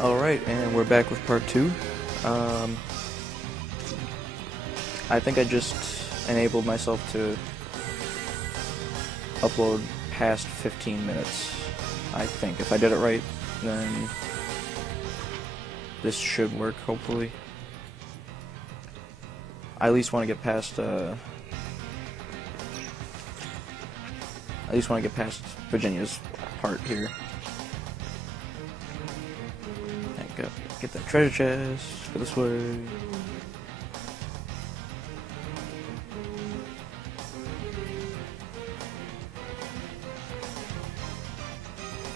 Alright, and we're back with part 2. I think I just enabled myself to upload past 15 minutes. I think. If I did it right, then this should work, hopefully. I at least want to get past, Virginia's part here. Get that treasure chest, go this way.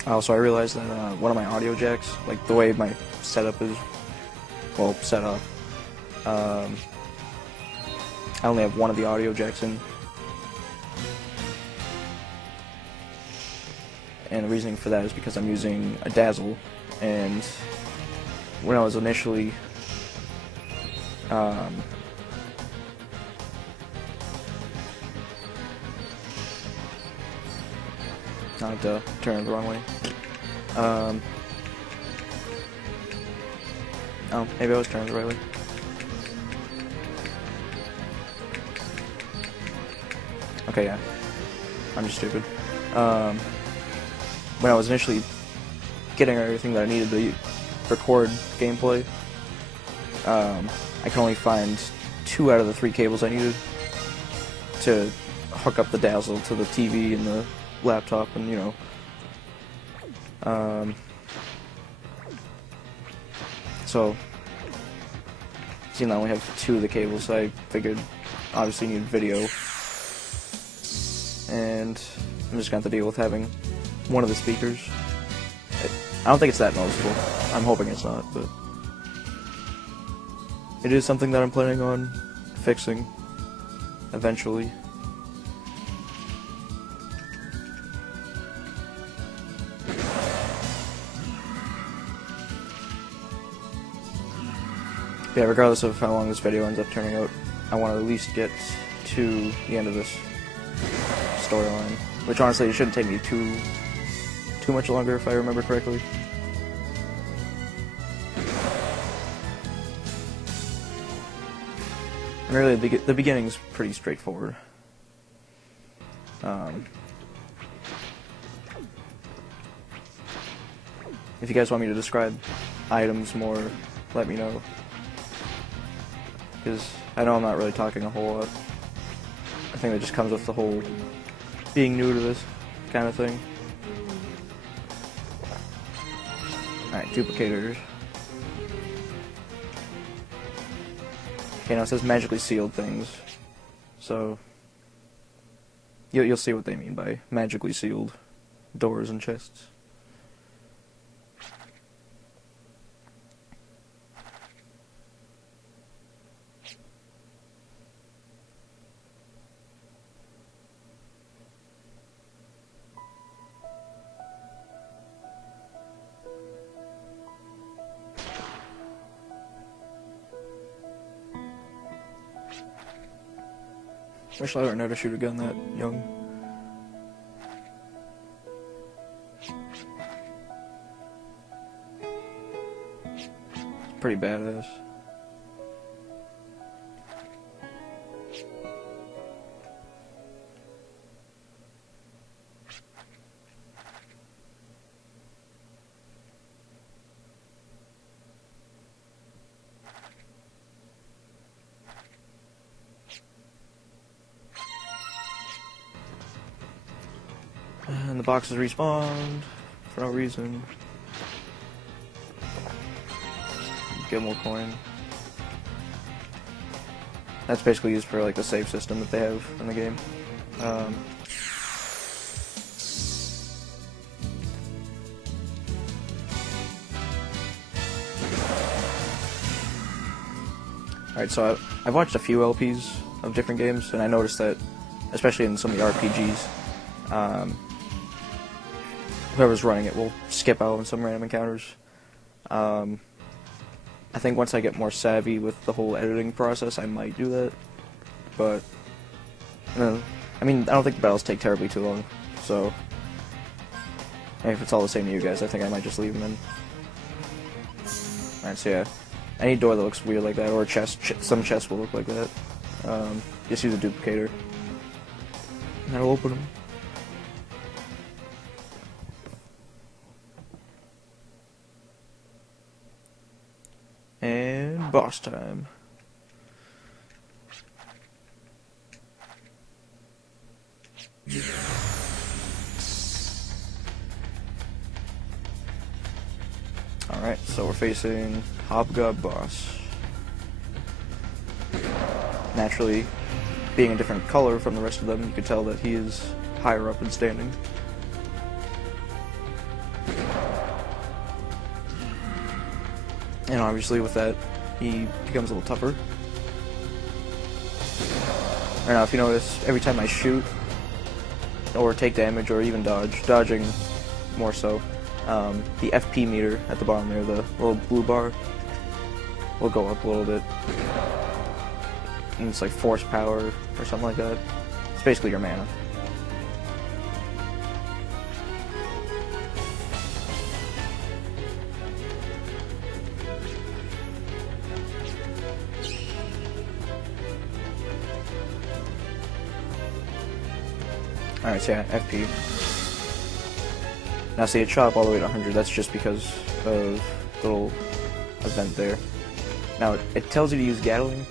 Also, I realized that one of my audio jacks, like the way my setup is, well, set up, I only have one of the audio jacks in. And the reasoning for that is because I'm using a Dazzle, and when I was initially I had to turn it the wrong way. Oh, maybe I was turning the right way. Okay, yeah. I'm just stupid. When I was initially getting everything that I needed to record gameplay, I can only find 2 out of the 3 cables I needed to hook up the Dazzle to the TV and the laptop, and you know, so seeing I only have 2 of the cables, I figured obviously need video, and I'm just going to have to deal with having one of the speakers. I don't think it's that noticeable. I'm hoping it's not, but it is something that I'm planning on fixing eventually. Yeah, regardless of how long this video ends up turning out, I want to at least get to the end of this storyline, which honestly it shouldn't take me too much longer if I remember correctly. And really, the beginning's pretty straightforward. If you guys want me to describe items more, let me know. Because I know I'm not really talking a whole lot. I think that just comes with the whole being new to this kind of thing. Alright, duplicators. Okay, now it says magically sealed things. So you'll see what they mean by magically sealed doors and chests. Wish I learned how to shoot a gun that young. It's pretty badass. And the boxes respawned for no reason. Get more coin. That's basically used for like the save system that they have in the game. Alright, so I've watched a few LPs of different games, and I noticed that, especially in some of the RPGs, whoever's running it will skip out on some random encounters. I think once I get more savvy with the whole editing process, I might do that. But, I mean, I don't think the battles take terribly too long, so if it's all the same to you guys, I think I might just leave them in. Alright, so yeah, any door that looks weird like that, or a chest, some chests will look like that. Just use a duplicator, and that'll open them. And boss time. Alright, so we're facing Hobgob Boss. Naturally, being a different color from the rest of them, you can tell that he is higher up in standing. And obviously with that, he becomes a little tougher. Right now, if you notice, every time I shoot, or take damage, or even dodging more so, the FP meter at the bottom there, the little blue bar, will go up a little bit. And it's like force power or something like that. It's basically your mana. Alright, so yeah, FP. Now see, it shot up all the way to 100, that's just because of the little event there. Now, it tells you to use Gatling,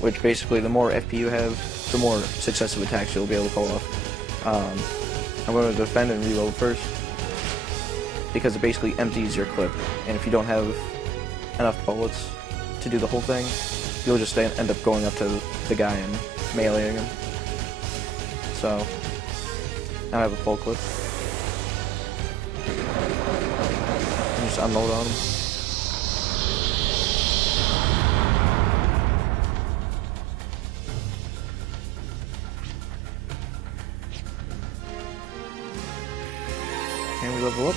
which basically, the more FP you have, the more successive attacks you'll be able to pull off. I'm going to defend and reload first, because it basically empties your clip, and if you don't have enough bullets to do the whole thing, you'll just end up going up to the guy and meleeing him. So, now I have a full clip. And just unload on him. And we level up.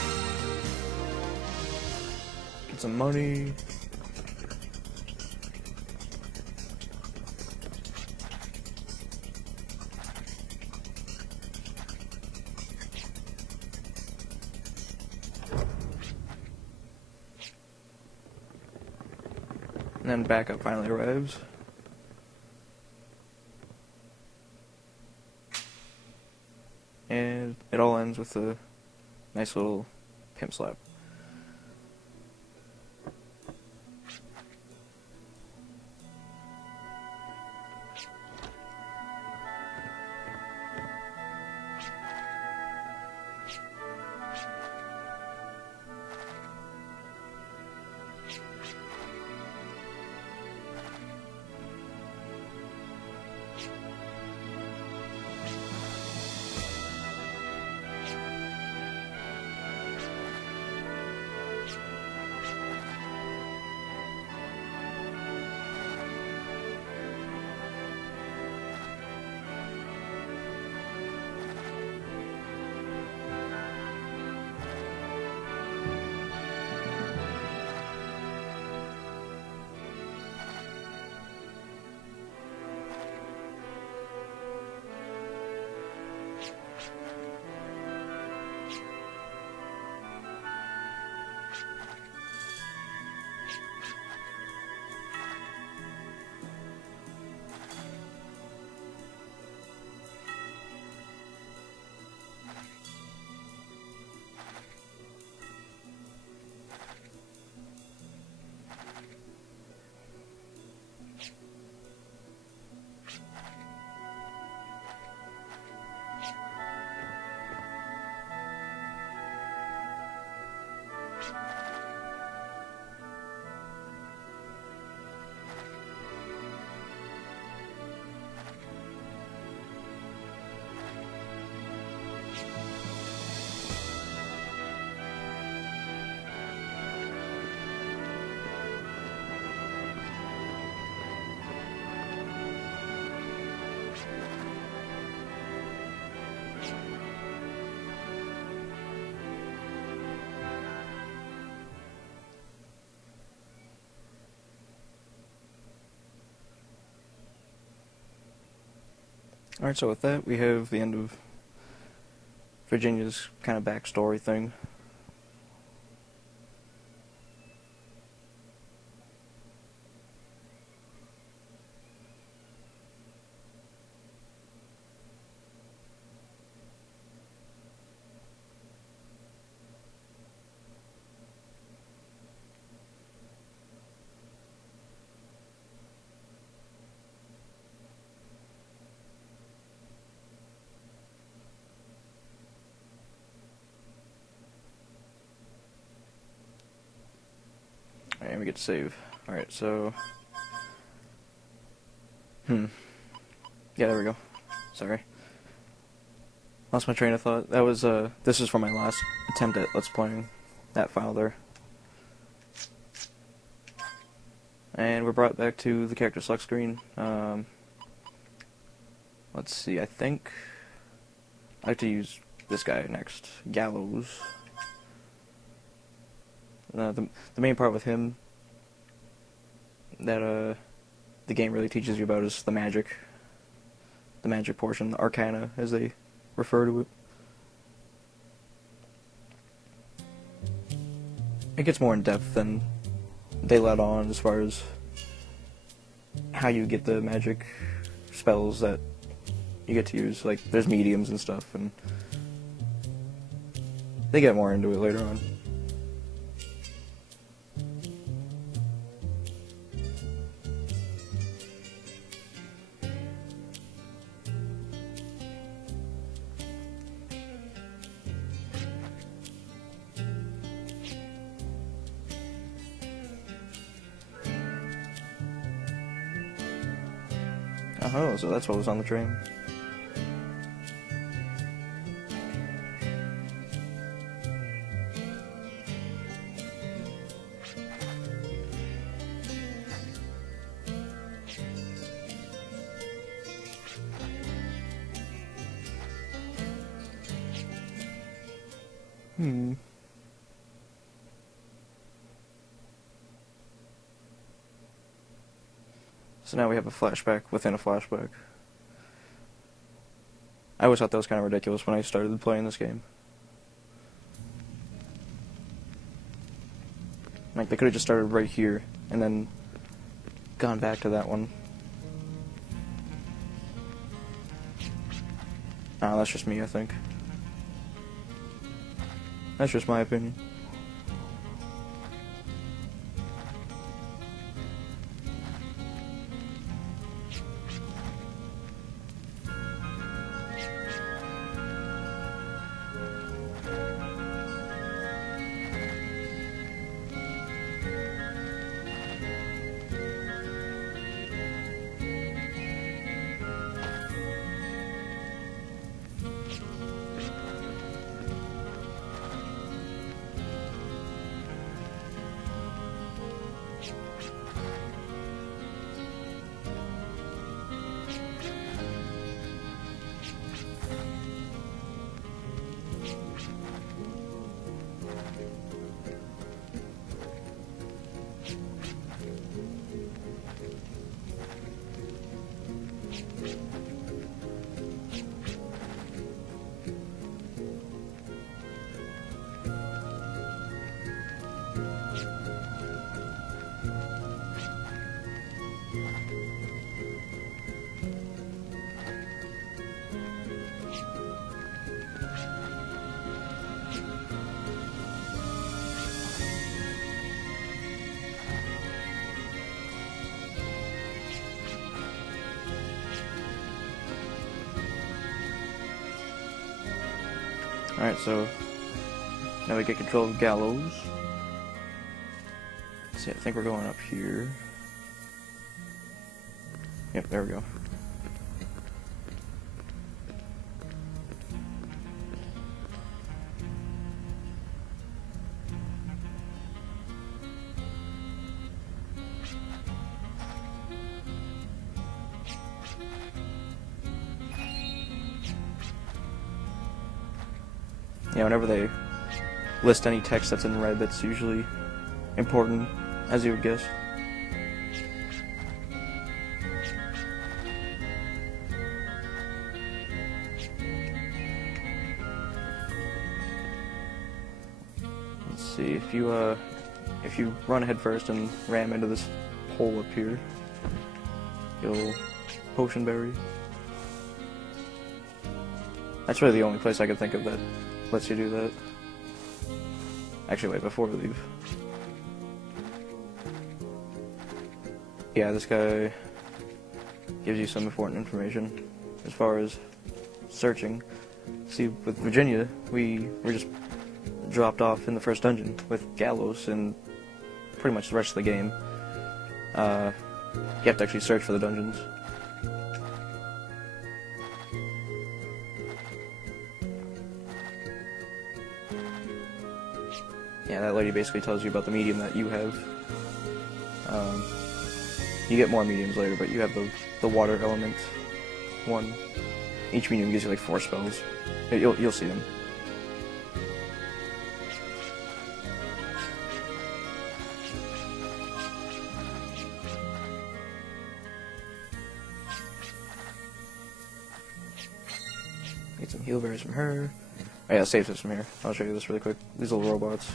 Get some money. And then backup finally arrives. And it all ends with a nice little pimp slap. Alright, so with that, we have the end of Virginia's kind of backstory thing. Alright, we get to save. Alright, so... Yeah, there we go. Sorry. Lost my train of thought. That was, this is from my last attempt at Let's Playing that file there. And we're brought back to the character select screen. Let's see, I think I like to use this guy next, Gallows. The main part with him that the game really teaches you about is the magic portion, the arcana as they refer to it. It gets more in depth than they let on as far as how you get the magic spells that you get to use. Like, there's mediums and stuff, and they get more into it later on. Oh, so that's what was on the train. So now we have a flashback within a flashback. I always thought that was kind of ridiculous when I started playing this game. Like, they could have just started right here, and then gone back to that one. Ah, that's just me, I think. That's just my opinion. Alright, so now we get control of Gallows. Let's see, I think we're going up here. Yep, there we go. Yeah, whenever they list any text that's in red, that's usually important, as you would guess. Let's see, if you run head first and ram into this hole up here, you'll potion berry. That's really the only place I could think of that lets you do that. Actually, wait, before we leave. Yeah, this guy gives you some important information as far as searching. See, with Virginia, we were just dropped off in the first dungeon with Gallows and pretty much the rest of the game. You have to actually search for the dungeons. Yeah, that lady basically tells you about the medium that you have. You get more mediums later, but you have the water element one. Each medium gives you like 4 spells. You'll see them. Get some heal berries from her. Oh yeah, save this from here. I'll show you this really quick. These little robots.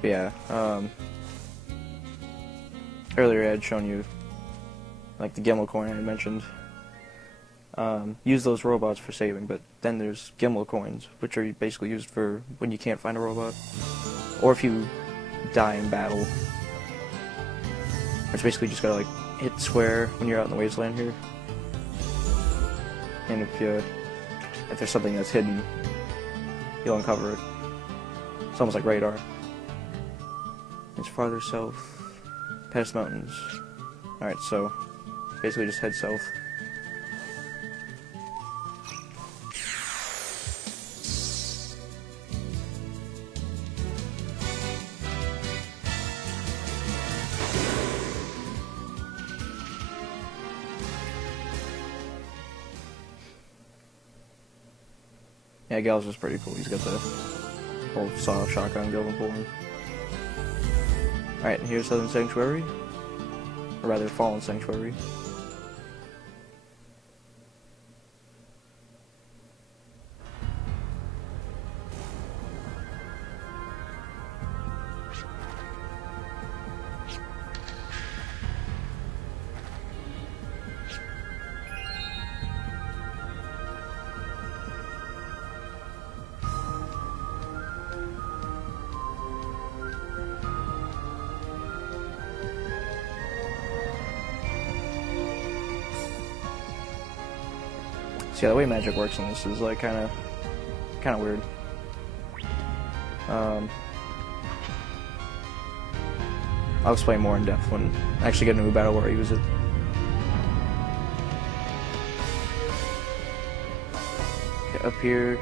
But yeah, earlier I had shown you, like the Gimel coin I had mentioned. Use those robots for saving, but then there's Gimel coins, which are basically used for when you can't find a robot, or if you die in battle. It's basically just gotta like hit square when you're out in the wasteland here, and if there's something that's hidden, you'll uncover it. It's almost like radar. It's farther south, past mountains. Alright, so basically just head south. Yeah, Gallows is pretty cool. He's got the whole sawed-off shotgun going for him. Alright, here's Southern Sanctuary. Or rather, Fallen Sanctuary. So yeah, the way magic works in this is like kind of weird. I'll explain more in depth when I actually get into a battle where I use it. Okay, up here,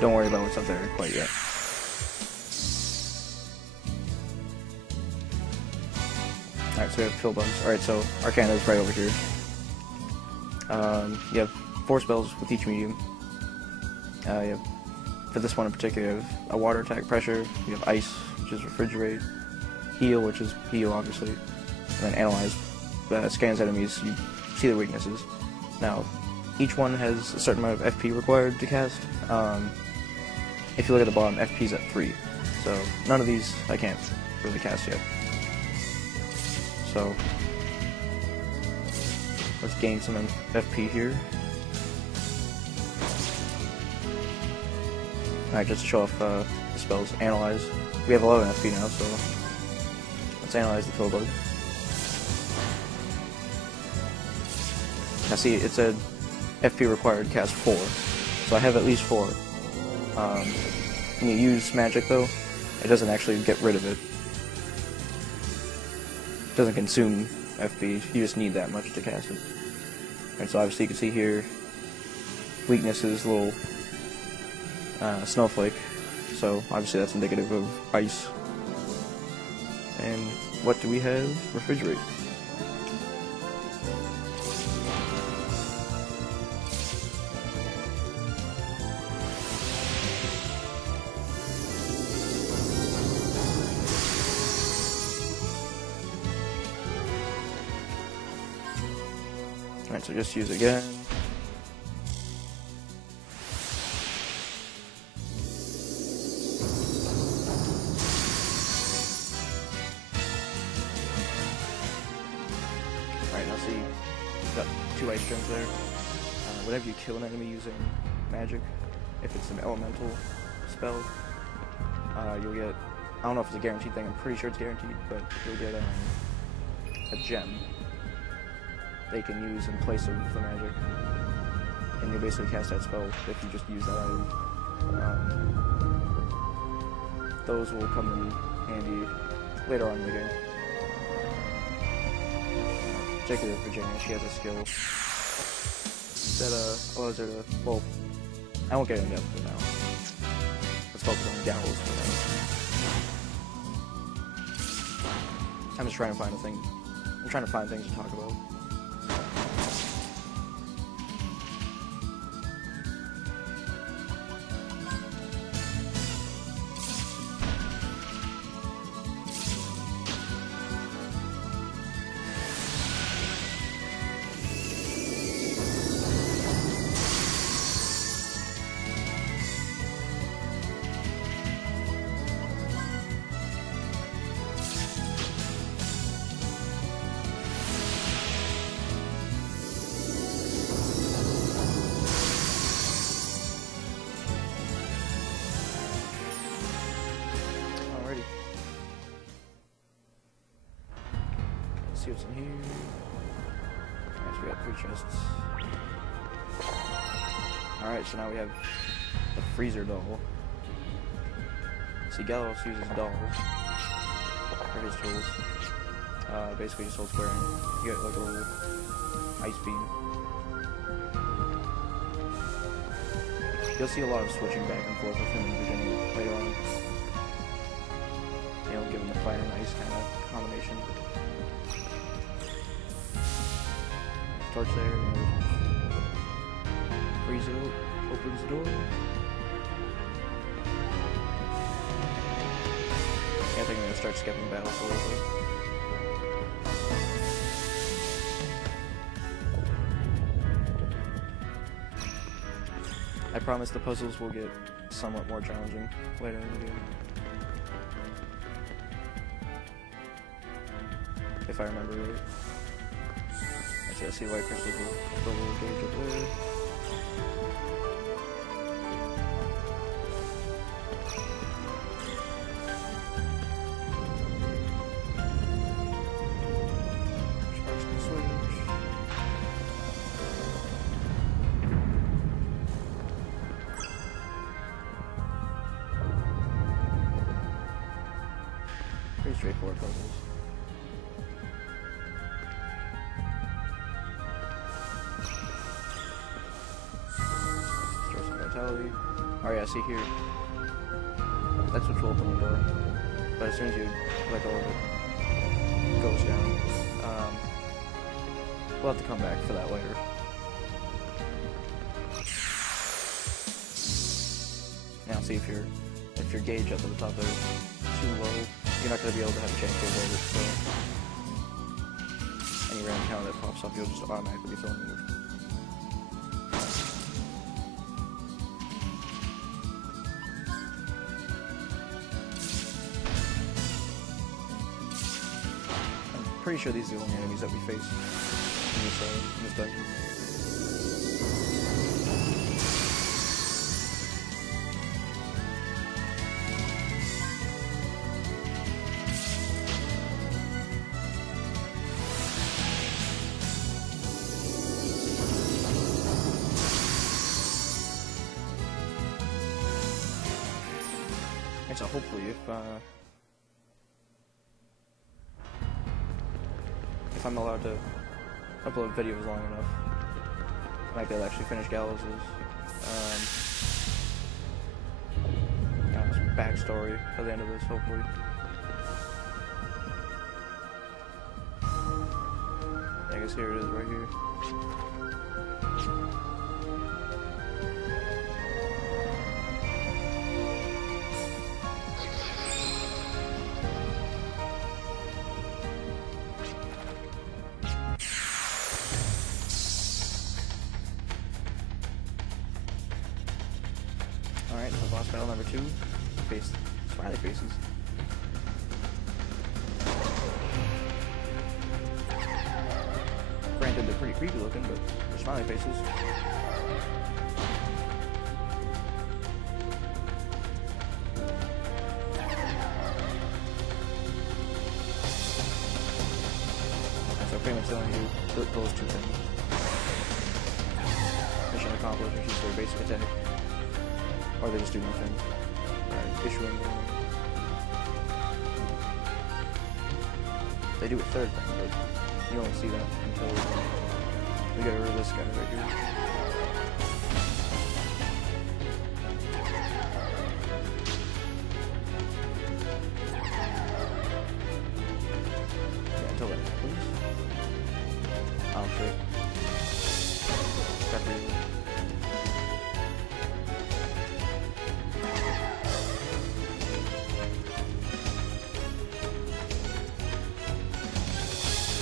don't worry about what's up there quite yet. Alright, so we have pill bugs. Alright, so Arcana is right over here. You have 4 spells with each medium. You have, for this one in particular, you have a water attack, pressure, you have ice, which is refrigerate, heal, which is heal, obviously, and then analyze. Scans enemies, you see their weaknesses. Now, each one has a certain amount of FP required to cast. If you look at the bottom, FP's at 3. So, none of these I can't really cast yet. So, let's gain some FP here. Alright, just to show off the spells, Analyze. We have 11 FP now, so let's analyze the pill bug. Now see, it said FP required cast 4, so I have at least 4. When you use magic though, it doesn't actually get rid of it. It doesn't consume FP, you just need that much to cast it. And so obviously you can see here, weaknesses, little snowflake, so obviously that's indicative of ice. And what do we have? Refrigerate. Alright, so just use it again. Alright, now see, you've got 2 ice gems there. Whenever you kill an enemy using magic, if it's an elemental spell, you'll get, I don't know if it's a guaranteed thing, I'm pretty sure it's guaranteed, but you'll get a gem. they can use in place of the magic. And you'll basically cast that spell if you just use that item. Those will come in handy later on in the game. Particularly Virginia, she has a skill that allows her to, well, I won't get into depth for now. Let's focus on Gallows for now. I'm just trying to find a thing. I'm trying to find things to talk about. See what's in here. Alright, so we got 3 chests. Alright, so now we have the freezer doll. See, Gallows uses dolls for his tools. Basically just hold square and you get like a little ice beam. You'll see a lot of switching back and forth with him and Virginia later on. You know, given the fire and ice kind of combination. Torch there, freeze it, opens the door. I think I'm gonna start skipping battles a little bit. I promise the puzzles will get somewhat more challenging later in the game. If I remember right. Actually, I see white crystals with the little gauge up there. Sharks can switch. Pretty straightforward puzzles. Oh yeah, see here. That's what will open the door. But as soon as you let go of it, it goes down. We'll have to come back for that later. Now see if your gauge up at the top there is too low, you're not going to be able to have a chance to avoid it, so any random counter that pops up, you'll just automatically be filling it. Pretty sure these are the only enemies that we face in this dungeon. And so hopefully if I'm allowed to upload videos long enough, I might be able to actually finish Gallows' backstory at the end of this, hopefully. I guess here it is, right here. Alright, so boss battle number 2. Face smiley faces. Granted, they're pretty creepy looking, but they're smiley faces. So pretty much telling you, those two things. Mission accomplished, which is their basic attack. Or they just do nothing. Issuing warning. They do a third thing, but you don't see that until we get rid of this guy right here. Yeah, until then, please. Oh shit. Got rid of it.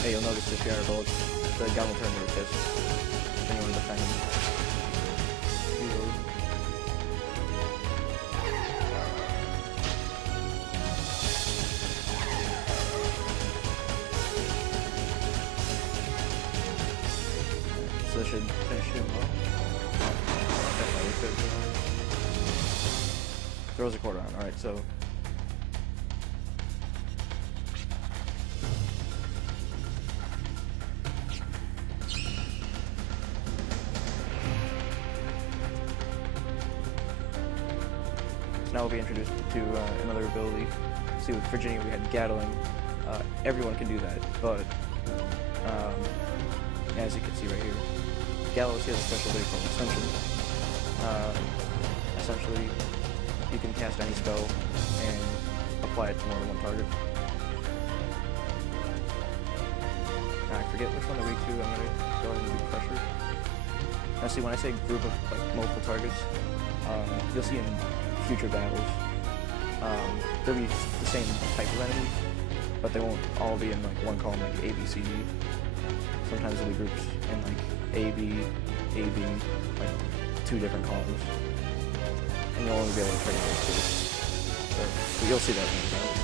Hey, you'll notice if you are bullets, the gun will turn into a fist. Anyone defending. Usually. So this should finish him off. Definitely finish him off. Throws a quarter on, alright, so. Now we'll be introduced to another ability. See, with Virginia we had Gatling. Everyone can do that, but as you can see right here, Gallows has a special ability called Ascension. Essentially, you can cast any spell and apply it to more than one target. I forget which one the weak to. I'm gonna go ahead and do Pressure. Now, see, when I say group of like multiple targets, you'll see in future battles, there'll be the same type of enemies, but they won't all be in like one column, like A, B, C, D. Sometimes they'll be groups in like A, B, like two different columns, and you'll only be able to trade those two. But you'll see that in the battle.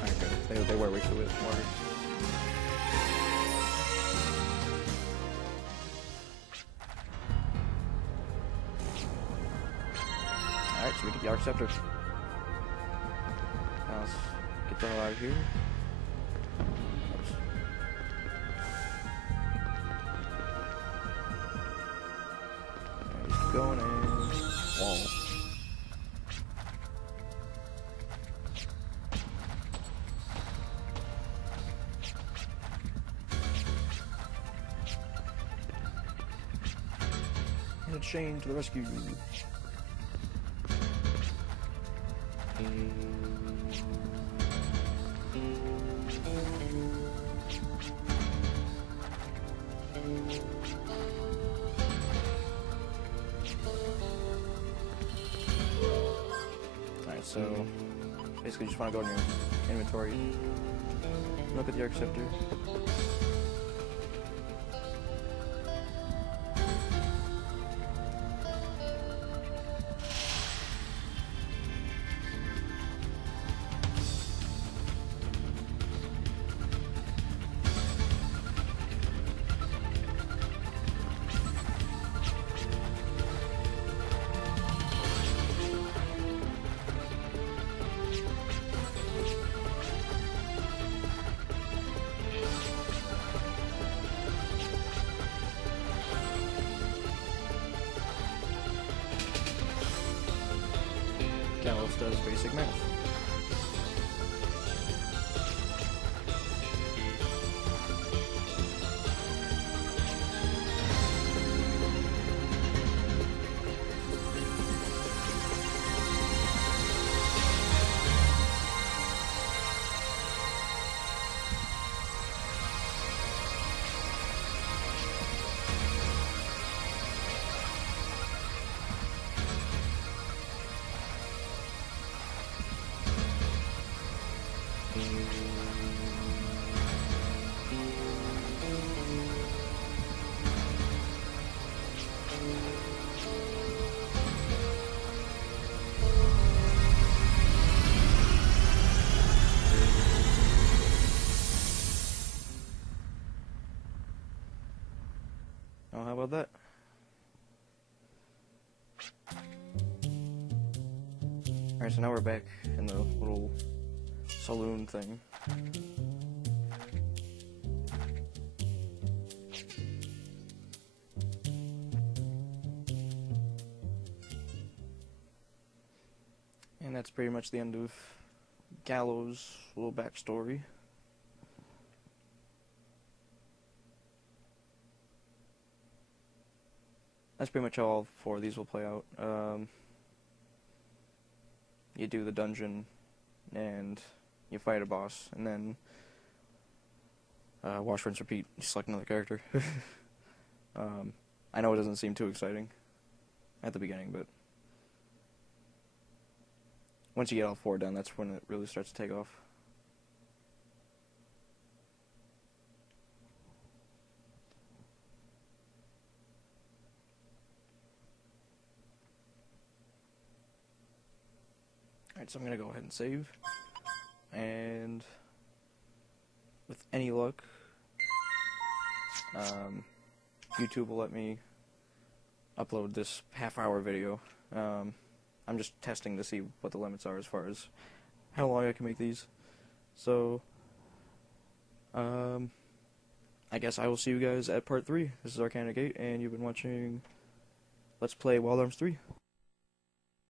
Alright, good. They were weak to it more. Alright, so we get the Scepter. Now let's get the hell out of here. Oops. Alright, just keep going and wall. And a chain to the rescue. Alright, so basically just want to go in your inventory, look at the Scepter. Gallows does basic math. Oh, how about that? Alright, Alright, so now we're back in the little saloon thing. And that's pretty much the end of Gallows' little backstory. That's pretty much how all 4 of these will play out. You do the dungeon, and you fight a boss, and then wash, rinse, repeat. You select another character. I know it doesn't seem too exciting at the beginning, but once you get all 4 done, that's when it really starts to take off. Alright, so I'm going to go ahead and save, and with any luck, YouTube will let me upload this half-hour video. I'm just testing to see what the limits are as far as how long I can make these. So, I guess I will see you guys at part 3. This is Arcana Gate, and you've been watching Let's Play Wild Arms 3.